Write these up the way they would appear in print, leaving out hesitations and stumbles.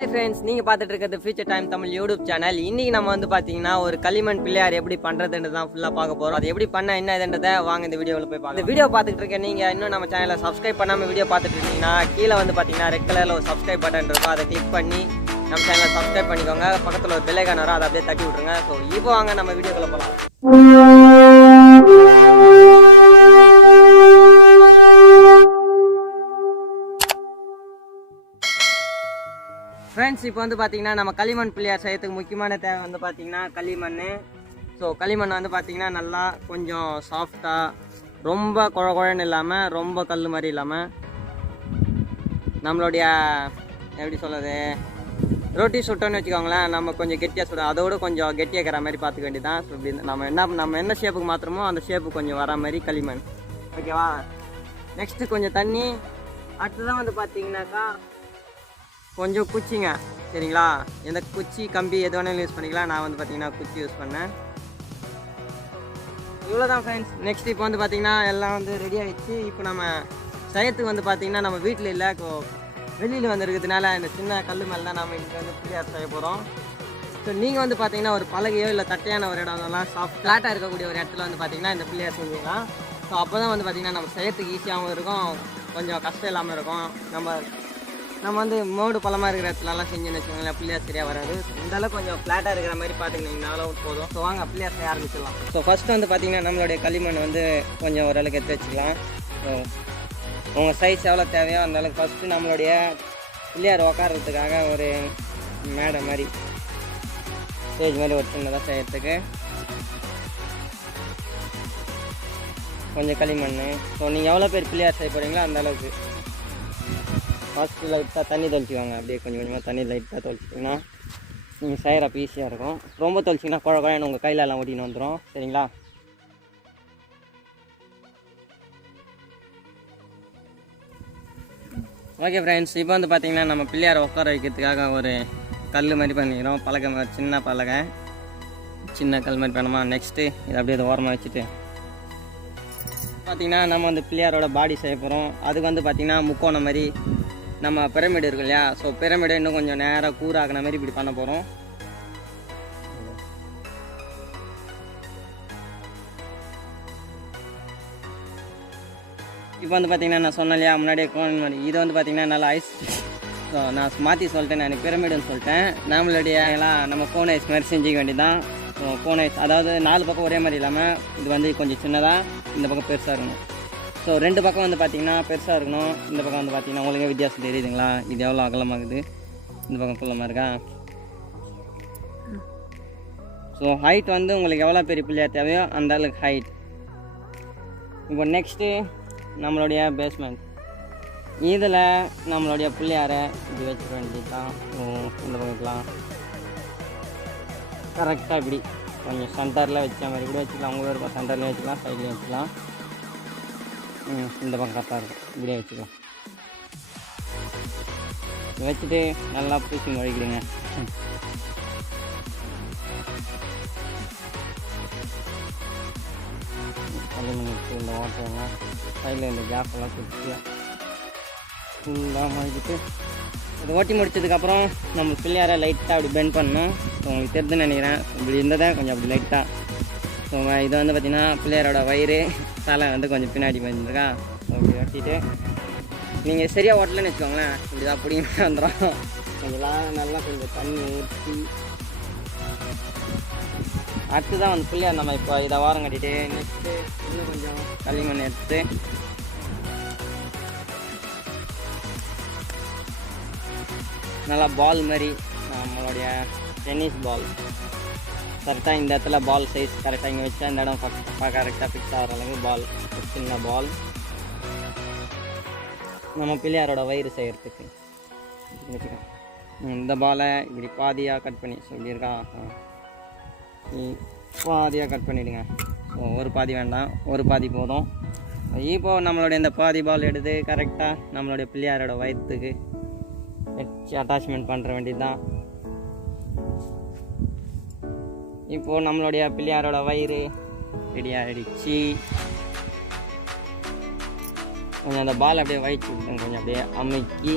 Hi friends, நீங்கள் பார்த்துட்டு இருக்கிறது future time Tamil YouTube channel. இன்றைக்கி நம்ம வந்து பார்த்தீங்கன்னா ஒரு களிமண் பிள்ளையார் எப்படி பண்ணுறதுன்றது தான் ஃபுல்லாக பார்க்க போகிறோம். அது எப்படி பண்ண என்ன இதுன்றதை வாங்க இந்த வீடியோவில் போய் பார்க்கலாம். இந்த வீடியோ பார்த்துட்டு இருக்க நீங்கள் இன்னும் நம்ம சேனலை சப்ஸ்கிரைப் பண்ணாமல் வீடியோ பார்த்துட்டு இருந்தீங்கன்னா கீழே வந்து பார்த்தீங்கன்னா ரெட் கலரில் ஒரு சப்ஸ்கிரைப் பட்டன் இருக்கும். அதை கிளிக் பண்ணி நம்ம சேனலை சப்ஸ்கிரைப் பண்ணிக்கோங்க. பக்கத்தில் ஒரு பெல் ஐகான் வரும், அதை அப்படியே தட்டி விட்ருங்க. ஸோ இப்போ வாங்க நம்ம வீடியோக்குள்ளே போகலாம். ஃப்ரெண்ட்ஸ், இப்போ வந்து பார்த்தீங்கன்னா நம்ம களிமண் பிள்ளையார் செய்யறதுக்கு முக்கியமான தேவை வந்து பார்த்தீங்கன்னா களிமண். ஸோ களிமண் வந்து பார்த்தீங்கன்னா நல்லா கொஞ்சம் சாஃப்டாக, ரொம்ப குழன்னு இல்லாமல், ரொம்ப கல் மாதிரி இல்லாமல், நம்மளுடைய எப்படி சொல்கிறது, ரொட்டி சுட்டோன்னு வச்சுக்கோங்களேன், நம்ம கொஞ்சம் கெட்டியாக சுடும், அதோடு கொஞ்சம் கெட்டியாக இருக்கிற மாதிரி பார்த்துக்க வேண்டியதான். ஸோ இப்படி நம்ம என்ன ஷேப்புக்கு மாத்திரமோ அந்த ஷேப்பு கொஞ்சம் வர மாதிரி களிமண். ஓகேவா? நெக்ஸ்ட்டு கொஞ்சம் தண்ணி. அடுத்ததான் வந்து பார்த்தீங்கன்னாக்கா கொஞ்சம் குச்சிங்க, சரிங்களா? எந்த குச்சி கம்பி எது வேணாலும் யூஸ் பண்ணிக்கலாம். நான் வந்து பார்த்தீங்கன்னா குச்சி யூஸ் பண்ணேன். இவ்வளோதான் ஃப்ரெண்ட்ஸ். நெக்ஸ்ட் இப்போ வந்து பார்த்தீங்கன்னா எல்லாம் வந்து ரெடி ஆகிடுச்சு. இப்போ நம்ம செய்யறதுக்கு வந்து பார்த்தீங்கன்னா நம்ம வீட்டில் இல்லை, இப்போ வெளியில் வந்து இருக்கிறதுனால இந்த சின்ன கல் மேலே தான் நம்ம இங்கே வந்து பிள்ளையார் செய்ய போகிறோம். ஸோ நீங்கள் வந்து பார்த்தீங்கன்னா ஒரு பலகையோ இல்லை தட்டையான ஒரு இடம் அதெல்லாம் ஃப்ளாட்டாக இருக்கக்கூடிய ஒரு இடத்துல வந்து பார்த்தீங்கன்னா இந்த பிள்ளையார் செஞ்சுக்கலாம். ஸோ அப்போ தான் வந்து பார்த்தீங்கன்னா நம்ம செய்யறதுக்கு ஈஸியாகவும் இருக்கும், கொஞ்சம் கஷ்டம் இல்லாமல் இருக்கும். நம்ம வந்து மோடு பழமாக இருக்கிற இடத்துலலாம் செஞ்சுன்னு வச்சுக்கோங்களேன், பிள்ளையார் சரியாக வராது. இந்தளவுக்கு கொஞ்சம் ஃப்ளாட்டாக இருக்கிற மாதிரி பார்த்துக்கிட்டிங்கனாலும் போதும். ஸோ வாங்க பிள்ளையார் செய்ய ஆரம்பிச்சிடலாம். ஸோ ஃபஸ்ட்டு வந்து பார்த்திங்கன்னா நம்மளுடைய களிமண் வந்து கொஞ்சம் ஓரளவுக்கு எடுத்து வச்சுக்கலாம். ஸோ உங்கள் சைஸ் எவ்வளோ தேவையோ அந்த அளவுக்கு ஃபஸ்ட்டு நம்மளுடைய பிள்ளையார் உக்காடுறதுக்காக ஒரு மேடை மாதிரி, ஸ்டேஜ் மாதிரி ஒரு சின்னதாக செய்யறதுக்கு கொஞ்சம் களிமண். ஸோ நீங்கள் எவ்வளோ பேர் பிள்ளையார் செய்ய போகிறீங்களோ அந்த அளவுக்கு ஃபஸ்ட்டு லைட்டாக தண்ணி தொளிச்சிக்கோங்க. அப்படியே கொஞ்சம் கொஞ்சமாக தண்ணி லைட்டாக தொளிச்சிட்டிங்கன்னா நீங்கள் செய்கிறப்ப ஈஸியாக இருக்கும். ரொம்ப தொளிச்சிங்கன்னா குழன்னு உங்கள் கையிலெல்லாம் ஓட்டின்னு வந்துடும், சரிங்களா? ஓகே ஃப்ரெண்ட்ஸ், இப்போ வந்து பார்த்திங்கன்னா நம்ம பிள்ளையாரை உட்கார வைக்கிறதுக்காக ஒரு கல் மாதிரி பண்ணிக்கிறோம். பலகை மாதிரி, சின்ன பலகை, சின்ன கல் மாதிரி பண்ணோமா. நெக்ஸ்ட்டு இதை அப்படியே அதை ஓரமாக வச்சுட்டு பார்த்திங்கன்னா நம்ம வந்து பிள்ளையாரோட பாடி செய்ய போகிறோம். அதுக்கு வந்து பார்த்திங்கன்னா முக்கோணம் மாதிரி நம்ம பிரமிடு இருக்கு இல்லையா, ஸோ பிரமிடை இன்னும் கொஞ்சம் நேராக கூறாகின மாதிரி இப்படி பண்ண போகிறோம். இப்போ வந்து பார்த்திங்கன்னா நான் சொன்னேன் இல்லையா முன்னாடியே கோன் மாதிரி, இது வந்து பார்த்திங்கன்னா நல்லா ஐஸ். ஸோ நான் மாற்றி சொல்லிட்டேன், நான் பிரமிடுன்னு சொல்லிட்டேன். நம்மளுடைய எல்லாம் நம்ம கோன் ஐஸ் மாதிரி செஞ்சுக்க வேண்டியதான். ஸோ கோன் ஐஸ் அதாவது 4 பக்கம் ஒரே மாதிரி இல்லாமல் இது வந்து கொஞ்சம் சின்னதாக, இந்த பக்கம் பெருசாக இருக்கணும். ஸோ 2 பக்கம் வந்து பார்த்திங்கன்னா பெருசாக இருக்கணும். இந்த பக்கம் வந்து பார்த்திங்கன்னா உங்களுக்கு வித்தியாசம் தெரியுதுங்களா? இது எவ்வளோ அகலமாகுது, இந்த பக்கம் குள்ளமாக இருக்கா? ஸோ ஹைட் வந்து உங்களுக்கு எவ்வளோ பெரிய பிள்ளையார் தேவையோ அந்த அளவுக்கு ஹைட். இப்போ நெக்ஸ்ட்டு நம்மளுடைய பேஸ்மெண்ட், இதில் நம்மளுடைய பிள்ளையாரை இப்படி வச்சுக்க வேண்டியது தான். இந்த பக்கம்லாம் கரெக்டாக இப்படி கொஞ்சம் சென்டரில் வச்ச மாதிரி கூட வச்சுக்கலாம். உங்கள் இருக்கும் சென்டர்லேயும் வச்சுக்கலாம், சைட்லேயும் வச்சுக்கலாம். இந்த பக்கம் கரெக்டாக இருக்கும், இப்படியே வச்சுக்கலாம். வச்சுட்டு நல்லா பூசி வழிக்கிடுங்க. களிமண் வச்சு இந்த ஓட்டெல்லாம் சைடில் இந்த கேப்பெல்லாம் சுற்றியாக ஃபுல்லாக மழிக்கிட்டு இது ஓட்டி முடிச்சதுக்கப்புறம் நம்ம பிள்ளையாரை லைட்டாக அப்படி பெண்ட் பண்ணணும். ஸோ உங்களுக்கு தெரிஞ்சுன்னு நினைக்கிறேன். இப்படி இருந்ததை கொஞ்சம் அப்படி லைட்டாக. ஸோ இது வந்து பார்த்திங்கன்னா பிள்ளையாரோட வயிறு தலை வந்து கொஞ்சம் பின்னாடி வந்துருக்கா. ஸோ இப்படி ஓட்டிட்டு நீங்கள் சரியாக ஓட்டலன்னு வச்சுக்கோங்களேன், இப்படி தான் பிடிங்க வந்துடும். கொஞ்சம் நல்லா கொஞ்சம் தண்ணி ஊற்றி அடுத்து தான் வந்து பிள்ளையார் நம்ம இப்போ இதை வாரம் கட்டிட்டு நெக்ஸ்ட்டு இன்னும் கொஞ்சம் களிமண் எடுத்து நல்லா பால் மாதிரி, நம்மளுடைய டென்னிஸ் பால் கரெக்டாக இந்த இடத்துல பால் சைஸ் கரெக்டாக இங்கே வச்சா இந்த இடம் கரெக்டாக ஃபிக்ஸ் ஆகிற அளவுக்கு பால், சின்ன பால் நம்ம பிள்ளையாரோட வயிறு செய்கிறதுக்கு. இந்த பாலை இப்படி பாதியாக கட் பண்ணி, ஸோ இப்படி இருக்கா, பாதியாக கட் பண்ணிவிடுங்க. ஸோ ஒரு பாதி வேண்டாம், ஒரு பாதி போதும். இப்போது நம்மளுடைய இந்த பாதி பால் எடுத்து கரெக்டாக நம்மளுடைய பிள்ளையாரோட வயிற்றுக்கு வச்சு அட்டாச்மெண்ட் பண்ணுற வேண்டியது தான். இப்போது நம்மளுடைய பிள்ளையாரோட வயிறு ரெடி ஆகிடுச்சு. கொஞ்சம் அந்த பால் அப்படியே வயிற்று கொஞ்சம் அப்படியே அமுக்கி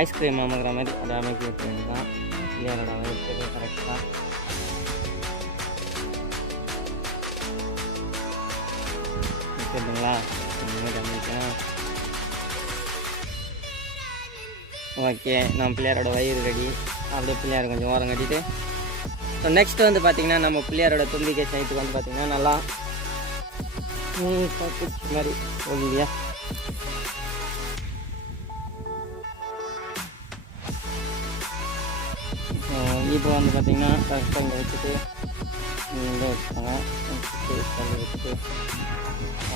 ஐஸ்கிரீம் அமுக்கிற மாதிரி அதை அமைக்க வைக்க வேண்டியதான். பிள்ளையாரோட வயிற்றுக்கு கரெக்டாக வச்சுருந்துங்களா இந்த மாதிரி அமைக்கணும். ஓகே, நம்ம பிள்ளையாரோட வயிறு ரெடி. அப்படியே பிள்ளையார் கொஞ்சம் ஓரம் கட்டிட்டு ஸோ நெக்ஸ்ட் வந்து பார்த்திங்கன்னா நம்ம பிள்ளையாரோட தும்பிக்கை சைட்டுக்கு வந்து பார்த்திங்கன்னா நல்லா குச்சி மாதிரி ஓகேயா. இப்போ வந்து பார்த்திங்கன்னா கரெக்டாக இங்கே வச்சுட்டு இங்கே வச்சுக்கோங்க. தள்ளி வச்சுட்டு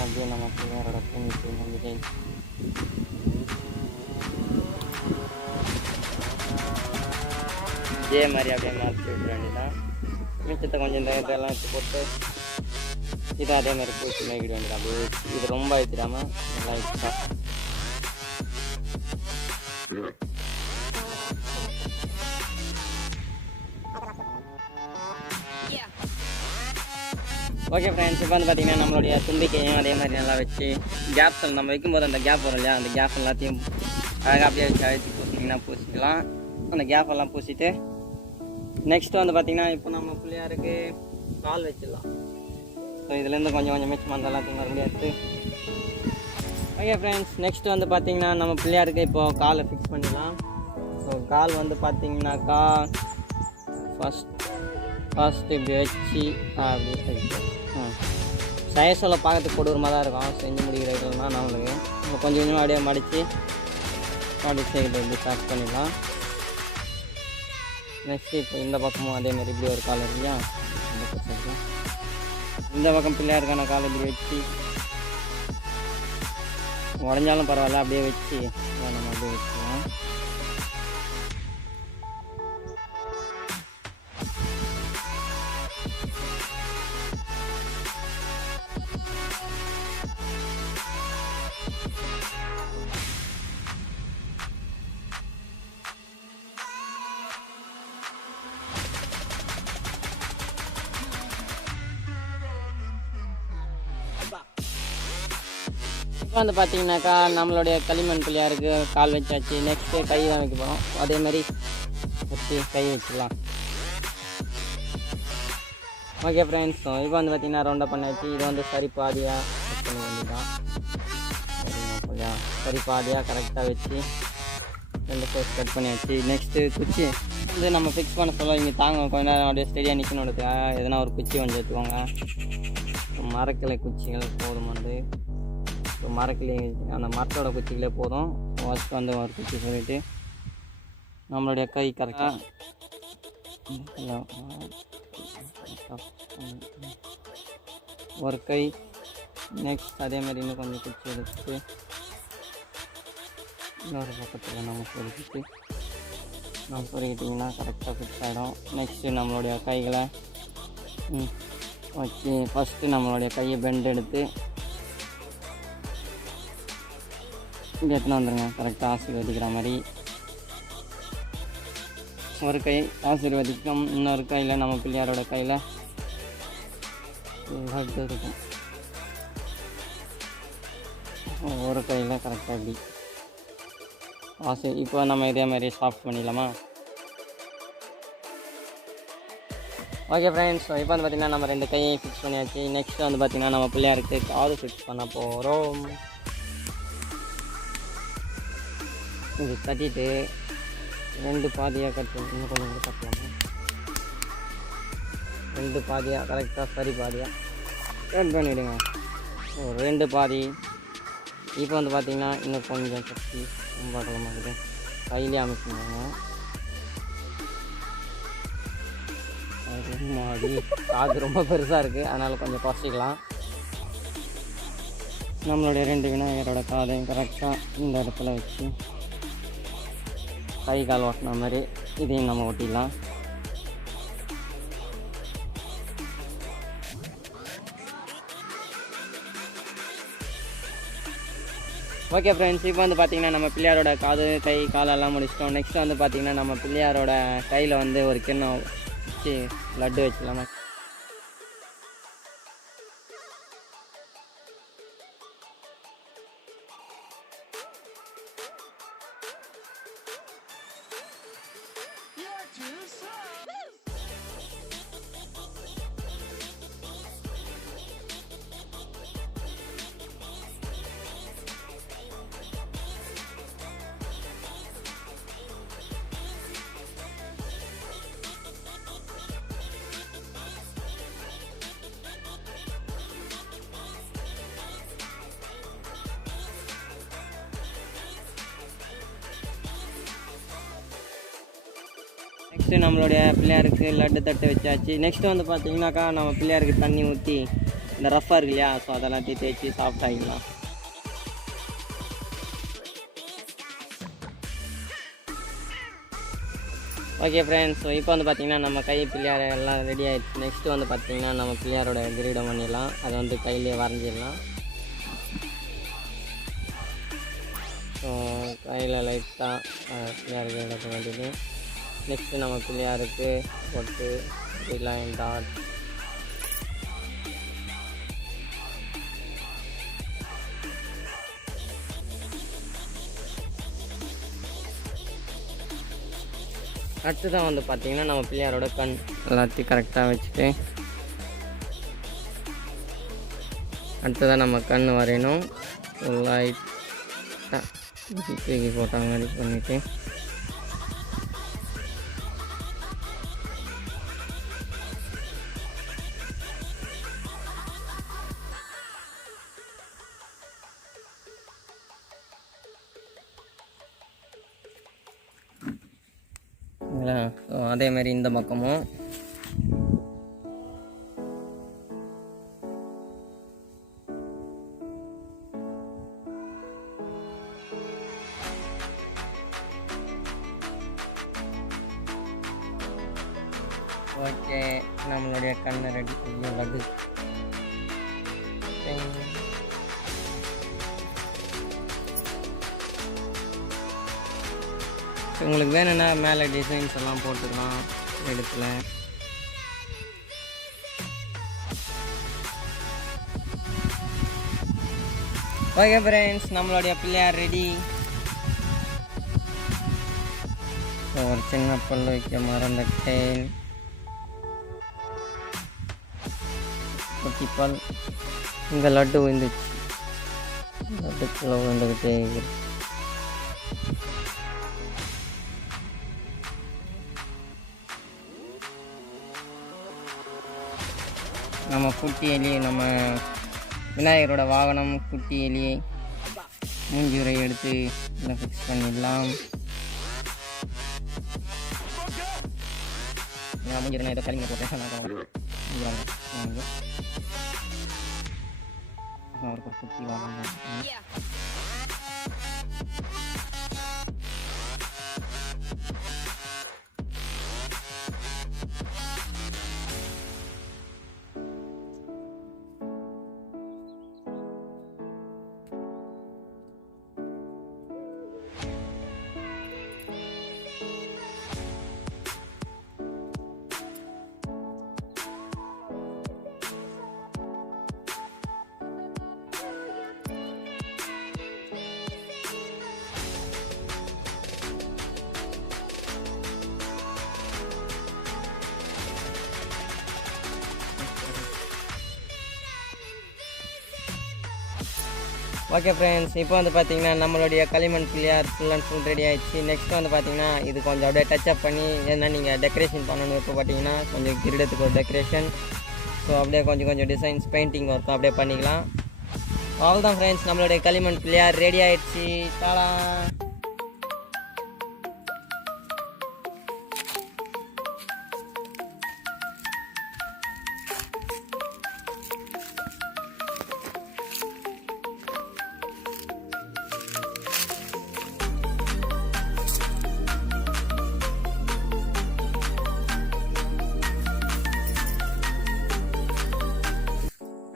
அப்படியே நம்ம பிள்ளையாரோட தும்பிக்கை நம்பிக்கை இதே மாதிரி அப்படியே மாற்றி விட வேண்டியதான். மிச்சத்தை கொஞ்சம் இந்த இதெல்லாம் வச்சு போட்டு இதை அதே மாதிரி பூச்சி மேய்க்கிட வேண்டியது. அப்படியே இது ரொம்ப அழுத்திடாமல் நல்லா வச்சுட்டா. ஓகே ஃப்ரெண்ட்ஸ், இப்போ வந்து பார்த்திங்கன்னா நம்மளுடைய தும்பிக்கையும் அதே மாதிரி நல்லா வச்சு கேப்ஸ் நம்ம வைக்கும்போது அந்த கேப் வரும் இல்லையா, அந்த கேப் எல்லாத்தையும் அழகாக அப்படியே வச்சு அழைச்சி பூசிட்டிங்கன்னா பூசிக்கலாம். அந்த கேப் எல்லாம் பூசிட்டு நெக்ஸ்ட்டு வந்து பார்த்திங்கன்னா இப்போ நம்ம பிள்ளையாருக்கு கால் வச்சிடலாம். ஸோ இதுலேருந்து கொஞ்சம் கொஞ்சம் மிச்சம் அந்த எல்லாத்தையும் மறுபடியும் எடுத்து ஓகே ஃப்ரெண்ட்ஸ், நெக்ஸ்ட்டு வந்து பார்த்திங்கன்னா நம்ம பிள்ளையாருக்கு இப்போது காலை ஃபிக்ஸ் பண்ணிடலாம். ஸோ கால் வந்து பார்த்திங்கனாக்கா ஃபஸ்ட்டு இப்படி வச்சு அப்படி வச்சு சைஸில் பார்க்கறதுக்கு கொடூரமாக தான் இருக்கும். செஞ்சு முடிக்கிறதுனா நம்மளுக்கு இப்போ கொஞ்சம் கொஞ்சம் அப்படியே மடித்து இப்படி ஸ்டார்ட் பண்ணிடலாம். நெக்ஸ்ட்டு இப்போ இந்த பக்கமும் அதேமாதிரி இப்படி ஒரு கால் இல்லையா, இந்த பக்கம் பிள்ளையாருக்கான கால் இப்படி வச்சு உடஞ்சாலும் பரவாயில்ல அப்படியே வச்சு நம்ம அப்படியே வச்சுக்கலாம். இப்போ வந்து பார்த்திங்கனாக்கா நம்மளுடைய களிமண் பிள்ளையாருக்கு கால் வச்சாச்சு. நெக்ஸ்ட்டு கை தான் வைக்க போகிறோம். அதேமாதிரி வச்சு கை வச்சிடலாம். ஓகே ஃப்ரெண்ட்ஸ், இப்போ வந்து பார்த்திங்கன்னா ரவுண்டாக பண்ணாச்சு. இது வந்து சரி பாதியாக பண்ண வேண்டியதான். சரி பாதியாக கரெக்டாக வச்சு 2 சைஸ் கட் பண்ணியாச்சு. நெக்ஸ்ட்டு குச்சி வந்து நம்ம ஃபிக்ஸ் பண்ண சொல்ல இங்கே தாங்க கொஞ்ச நேரம் அப்படியே ஸ்டெடியாக நிற்கணுன்றதுக்காக எதனா ஒரு குச்சி கொஞ்சம் எடுத்துக்கோங்க. மரக்கிளை குச்சிகள் போதுமானது. ஸோ மரக்கிளை அந்த மரத்தோட குச்சிகளே போதும். ஃபஸ்ட்டு வந்து ஒரு குச்சி சொல்லிவிட்டு நம்மளுடைய கை கரெக்டாக ஒரு கை. நெக்ஸ்ட் அதேமாதிரி இன்னும் கொஞ்சம் குச்சி எடுத்துட்டு இன்னொரு பக்கத்தில் நம்ம சொருக்கிட்டு நம்ம சொருக்கிட்டிங்கன்னா கரெக்டாக ஃபிக்ஸ் ஆகிடும். நெக்ஸ்ட்டு நம்மளுடைய கைகளை வச்சு ஃபஸ்ட்டு நம்மளுடைய கையை பெண்ட் எடுத்து இங்கே எடுத்துன்னு வந்துடுங்க. கரெக்டாக ஆசீர்வதிக்கிற மாதிரி ஒரு கை ஆசீர்வதிக்கும், இன்னொரு கையில் நம்ம பிள்ளையாரோட கையில் இருக்கும். ஒரு கையில் கரெக்டாக இப்படி இப்போ நம்ம இதே மாதிரி சாஃப்ட் பண்ணிடலாமா? ஓகே ஃப்ரெண்ட்ஸ், இப்போ வந்து பார்த்திங்கன்னா நம்ம 2 கையையும் ஃபிக்ஸ் பண்ணியாச்சு. நெக்ஸ்ட் வந்து பார்த்திங்கன்னா நம்ம பிள்ளையாருக்கு காது ஃபிக்ஸ் பண்ண போகிறோம். இது கட்டிட்டு 2 பாதியாக கட்டு, இன்னும் கொஞ்சம் கூட கட்டலாமா? 2 பாதியாக கரெக்டாக சரி பாதியாக கட் பண்ணிவிடுங்க. 2 பாதி. இப்போ வந்து பார்த்திங்கன்னா இன்னும் கொஞ்சம் கட்டி ரொம்ப அகலமாகுது, கையிலே அமைக்கணுங்க. மாடி காது ரொம்ப பெருசாக இருக்குது, அதனால் கொஞ்சம் குறைச்சிக்கலாம். நம்மளுடைய 2 விநாயகரோட காதையும் கரெக்டாக இந்த இடத்துல வச்சு கை கால் ஓட்டின மாதிரி இதையும் நம்ம ஒட்டிடலாம். ஓகே ஃப்ரெண்ட்ஸ், இப்போ வந்து பார்த்திங்கன்னா நம்ம பிள்ளையாரோட காது கை காலெல்லாம் முடிச்சிட்டோம். நெக்ஸ்ட் வந்து பார்த்திங்கன்னா நம்ம பிள்ளையாரோட கையில் வந்து ஒரு கிண்ணம் வச்சு லட்டு வச்சுக்கலாமா? நெக்ஸ்ட்டு நம்மளுடைய பிள்ளையாருக்கு லட்டு தட்டு வச்சாச்சு. நெக்ஸ்ட்டு வந்து பார்த்திங்கனாக்கா நம்ம பிள்ளையாருக்கு தண்ணி ஊற்றி இந்த ரஃப்பாக இருக்கு இல்லையா, ஸோ அதெல்லாம் தேய்ச்சி சாப்பிட்டாக்கலாம். ஓகே ஃப்ரெண்ட்ஸ், ஸோ இப்போ வந்து பார்த்திங்கன்னா நம்ம கை பிள்ளையார் எல்லாம் ரெடி ஆகிடுச்சு. நெக்ஸ்ட்டு வந்து பார்த்திங்கன்னா நம்ம பிள்ளையாரோட கிரீடம் பண்ணிடலாம். அதை வந்து கையிலே வரைஞ்சிடலாம். ஸோ கையில் லைட்டாக பிள்ளையார் கிரீடத்தை வேண்டியது. நெக்ஸ்ட்டு நம்ம பிள்ளையாருக்கு பொட்டு லைன் டாட் அடுத்து தான் வந்து பார்த்திங்கன்னா நம்ம பிள்ளையாரோட கண் எல்லாத்தையும் கரெக்டாக வச்சுட்டு அடுத்ததான் நம்ம கண் வரையணும். லைட்டாக தூக்கி போட்டாங்க மாதிரி பண்ணிவிட்டு ஸோ அதேமாரி இந்த பக்கமும் ஓகே. நம்மளுடைய கண்ணை ரெடி பண்ணி லட்டு உங்களுக்கு வேணும்னா மேலே டிசைன்ஸ் எல்லாம் போட்டுக்கலாம் இடத்துல. ஓகே ஃப்ரெண்ட்ஸ், நம்மளுடைய பிள்ளையார் ரெடி. ஒரு சின்ன பல் வைக்க மறந்துட்டேன். குட்டி பல் இங்கே லட்டு விழுந்துச்சு. லட்டுக்குள்ளே விழுந்துக்கிட்டே இருக்கு. நம்ம குட்டி எலி, நம்ம விநாயகரோட வாகனம் குட்டி எலி மூஞ்சி உரை எடுத்து இதில் ஃபிக்ஸ் பண்ணிடலாம். நான் மூஞ்சி ஏதோ கலிங்க போட்டேன். அவருக்கு குட்டி வாகனம் ஓகே ஃப்ரெண்ட்ஸ், இப்போ வந்து பார்த்திங்கன்னா நம்மளுடைய களிமண் Pillaiyar full and full ready ஆகிடுச்சு. நெக்ஸ்ட் வந்து பார்த்திங்கன்னா இது கொஞ்சம் அப்படியே டச்சப் பண்ணி என்ன நீங்கள் டெக்கரேஷன் பண்ணணும். இப்போ பார்த்தீங்கன்னா கொஞ்சம் கிரீடத்துக்கு ஒரு டெக்கரேஷன், ஸோ அப்படியே கொஞ்சம் டிசைன்ஸ் பெயிண்டிங் ஒர்க்கும் அப்படியே பண்ணிக்கலாம். அவ்வளோதான் ஃப்ரெண்ட்ஸ், நம்மளுடைய களிமண் பிள்ளையார் ரெடி ஆகிடுச்சு. தாளா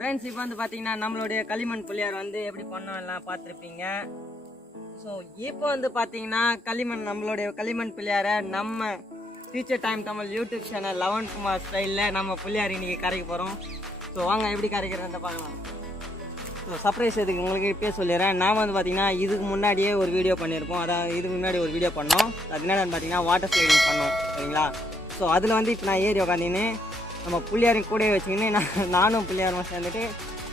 ஃப்ரெண்ட்ஸ், இப்போ வந்து பார்த்தீங்கன்னா நம்மளுடைய களிமண் பிள்ளையார் வந்து எப்படி பண்ணோம் எல்லாம் பார்த்துருப்பீங்க. ஸோ இப்போ வந்து பார்த்தீங்கன்னா நம்மளுடைய களிமண் பிள்ளையாரை நம்ம future time Tamil YouTube channel Lavankumar ஸ்டைலில் நம்ம பிள்ளையார் இன்றைக்கி கரைக்க போகிறோம். ஸோ வாங்க எப்படி கரைக்கிறத பார்க்கலாம். ஸோ சர்ப்ரைஸ் இதுக்கு உங்களுக்கு இப்போயே சொல்லிடுறேன். நான் வந்து பார்த்தீங்கன்னா இதுக்கு முன்னாடியே ஒரு வீடியோ பண்ணியிருப்போம். அதான் இதுக்கு முன்னாடி ஒரு வீடியோ பண்ணோம். அது என்னென்னு பார்த்தீங்கன்னா வாட்டர் ஸ்லைடிங் பண்ணோம், சரிங்களா. ஸோ அதில் வந்து இப்போ நான் ஏறி உட்காந்துன்னு நம்ம பிள்ளையாரையும் கூடவே வச்சுக்கின்னு நானும் பிள்ளையாரும் சேர்ந்துட்டு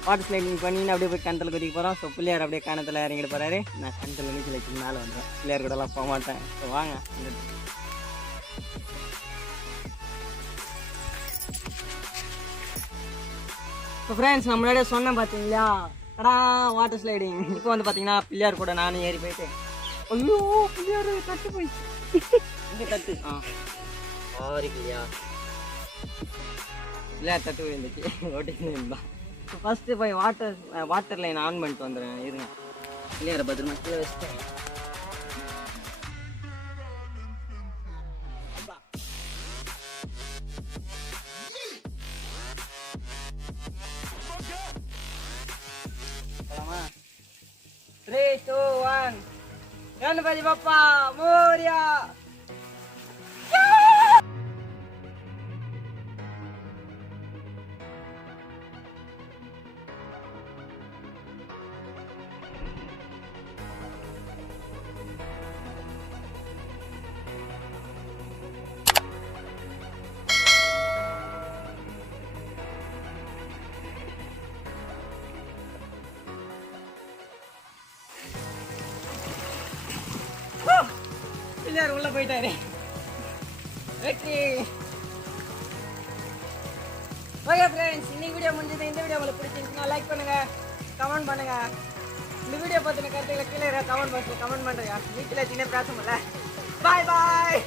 வாட்டர் ஸ்லைடிங் பண்ணின்னு அப்படியே போய் கிணத்துல குதிக்க போகிறோம். ஸோ பிள்ளையார் அப்படியே கிணத்துல இறங்கிட்டு போகிறாரு. நான் கிணத்துல நீச்சல் வச்சு மேலே வந்துடுவேன். பிள்ளையார் கூடலாம் போக மாட்டேன். ஸோ வாங்க. ஸோ ஃப்ரெண்ட்ஸ், நம்மளோட சொன்னேன் பார்த்தீங்களா, கடா வாட்டர் ஸ்லைடிங். இப்போ வந்து பார்த்தீங்கன்னா பிள்ளையார் கூட நானும் ஏறி போயிட்டு ஐயோ பிள்ளையார் தட்டு போயிடுச்சு. இங்கே தட்டு இருக்கு இல்லையா இல்லை தட்டு விழுந்துச்சு ஓட்டிட்டு இருந்தா. ஃபஸ்ட்டு போய் வாட்டர் லைன் ஆன் பண்ணிட்டு வந்துடுறேன் இருங்க. இல்லையா பத்திரமா கீழே வச்சுட்டேன். Three, two, one. Ganpati Bappa Moria. Pillaiyar உள்ள போயிட்டாரு. வெற்றி. ஓகே ஃப்ரெண்ட்ஸ், இன்னைக்கு வீடியோ முடிஞ்சது. இந்த வீடியோ உங்களுக்கு பிடிச்சிருந்துச்சுன்னா லைக் பண்ணுங்க, கமெண்ட் பண்ணுங்க. இந்த வீடியோ பற்றின கருத்துக்களை கீழே கமெண்ட் பாக்ஸில் கமெண்ட் பண்ணுறேன். வீட்டில் சின்ன பேச முடியல. பாய் பாய்.